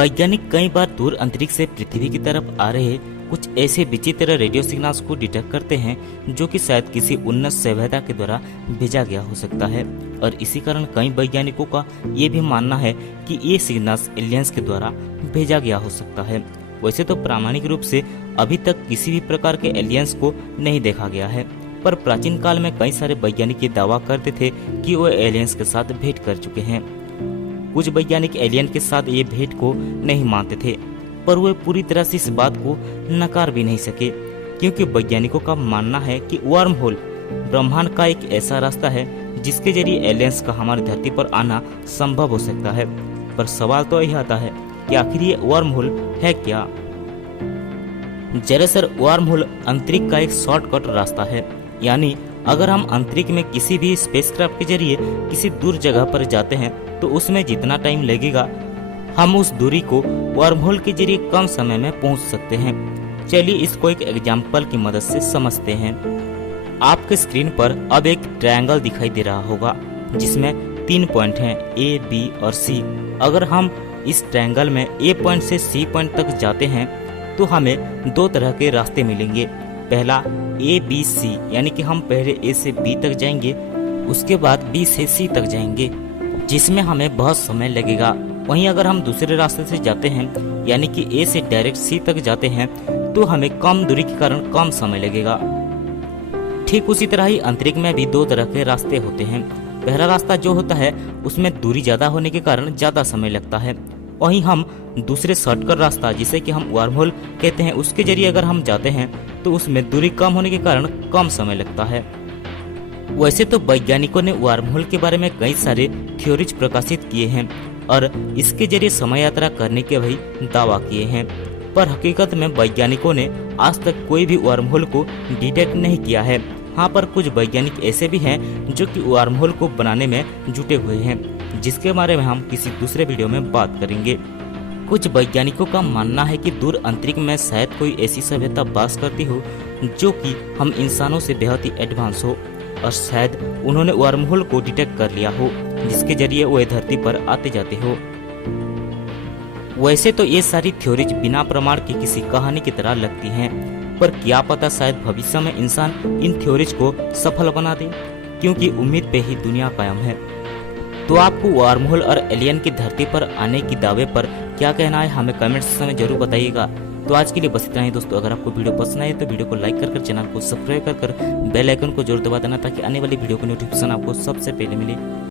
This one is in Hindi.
वैज्ञानिक कई बार दूर अंतरिक्ष से पृथ्वी की तरफ आ रहे कुछ ऐसे विचित्र रेडियो सिग्नल्स को डिटेक्ट करते हैं जो कि शायद किसी उन्नत सभ्यता के द्वारा भेजा गया हो सकता है। और इसी कारण कई वैज्ञानिकों का ये भी मानना है कि ये सिग्नल्स एलियंस के द्वारा भेजा गया हो सकता है। वैसे तो प्रामाणिक रूप से अभी तक किसी भी प्रकार के एलियंस को नहीं देखा गया है, पर प्राचीन काल में कई सारे वैज्ञानिक ये दावा करते थे कि वो एलियंस के साथ भेंट कर चुके हैं। कुछ वैज्ञानिक एलियन के साथ ये भेंट को नहीं मानते थे, पर वे पूरी तरह से इस बात को नकार भी नहीं सके, क्योंकि वैज्ञानिकों का मानना है कि वर्म होल ब्रह्मांड का एक ऐसा रास्ता है जिसके जरिए एलियंस का हमारी धरती पर आना संभव हो सकता है। पर सवाल तो यही आता है कि आखिर ये वर्म होल है क्या? दरअसल वर्म होल अंतरिक्ष का एक शॉर्टकट रास्ता है, यानी अगर हम अंतरिक्ष में किसी भी स्पेसक्राफ्ट के जरिए किसी दूर जगह पर जाते हैं तो उसमें जितना टाइम लगेगा हम उस दूरी को वर्महोल के जरिए कम समय में पहुंच सकते हैं। चलिए इसको एक एग्जाम्पल की मदद से समझते हैं। आपके स्क्रीन पर अब एक ट्रायंगल दिखाई दे रहा होगा जिसमें 3 पॉइंट हैं, ए, बी और सी। अगर हम इस ट्रायंगल में ए पॉइंट से सी पॉइंट तक जाते हैं तो हमें 2 तरह के रास्ते मिलेंगे। पहला ए बी सी, यानी कि हम पहले ए से बी तक जाएंगे, उसके बाद बी से सी तक जाएंगे, जिसमें हमें बहुत समय लगेगा। वहीं अगर हम दूसरे रास्ते से जाते हैं, यानी कि ए से डायरेक्ट सी तक जाते हैं, तो हमें कम दूरी के कारण कम समय लगेगा। ठीक उसी तरह ही अंतरिक्ष में भी 2 तरह के रास्ते होते हैं। पहला रास्ता जो होता है उसमें दूरी ज्यादा होने के कारण ज्यादा समय लगता है। वहीं हम दूसरे शॉर्टकट रास्ता, जिसे कि हम वर्महोल कहते हैं, उसके जरिए अगर हम जाते हैं तो उसमें दूरी कम होने के कारण कम समय लगता है। वैसे तो वैज्ञानिकों ने वर्महोल के बारे में कई सारे थ्योरीज प्रकाशित किए हैं और इसके जरिए समय यात्रा करने के भी दावा किए हैं, पर हकीकत में वैज्ञानिकों ने आज तक कोई भी वर्महोल को डिटेक्ट नहीं किया है। हाँ, पर कुछ वैज्ञानिक ऐसे भी हैं जो कि वर्महोल को बनाने में जुटे हुए हैं, जिसके बारे में हम किसी दूसरे वीडियो में बात करेंगे। कुछ वैज्ञानिकों का मानना है कि दूर अंतरिक्ष में शायद कोई ऐसी सभ्यता वास करती हो जो कि हम इंसानों से बेहद ही एडवांस हो, और शायद उन्होंने वर्महोल को डिटेक्ट कर लिया हो, जिसके जरिए वे धरती पर आते जाते हो। वैसे तो ये सारी थ्योरीज बिना प्रमाण के किसी कहानी की तरह लगती हैं, पर क्या पता शायद भविष्य में इंसान इन थ्योरीज को सफल बना दे, क्योंकि उम्मीद पे ही दुनिया कायम है। तो आपको वर्महोल और एलियन की धरती पर आने की दावे पर क्या कहना है, हमें कमेंट सेक्शन में जरूर बताइएगा। तो आज के लिए बस इतना ही दोस्तों। अगर आपको वीडियो पसंद आए तो वीडियो को लाइक कर चैनल को सब्सक्राइब कर बेल आइकन को जरूर दबा देना, ताकि आने वाली वीडियो की नोटिफिकेशन आपको सबसे पहले मिले।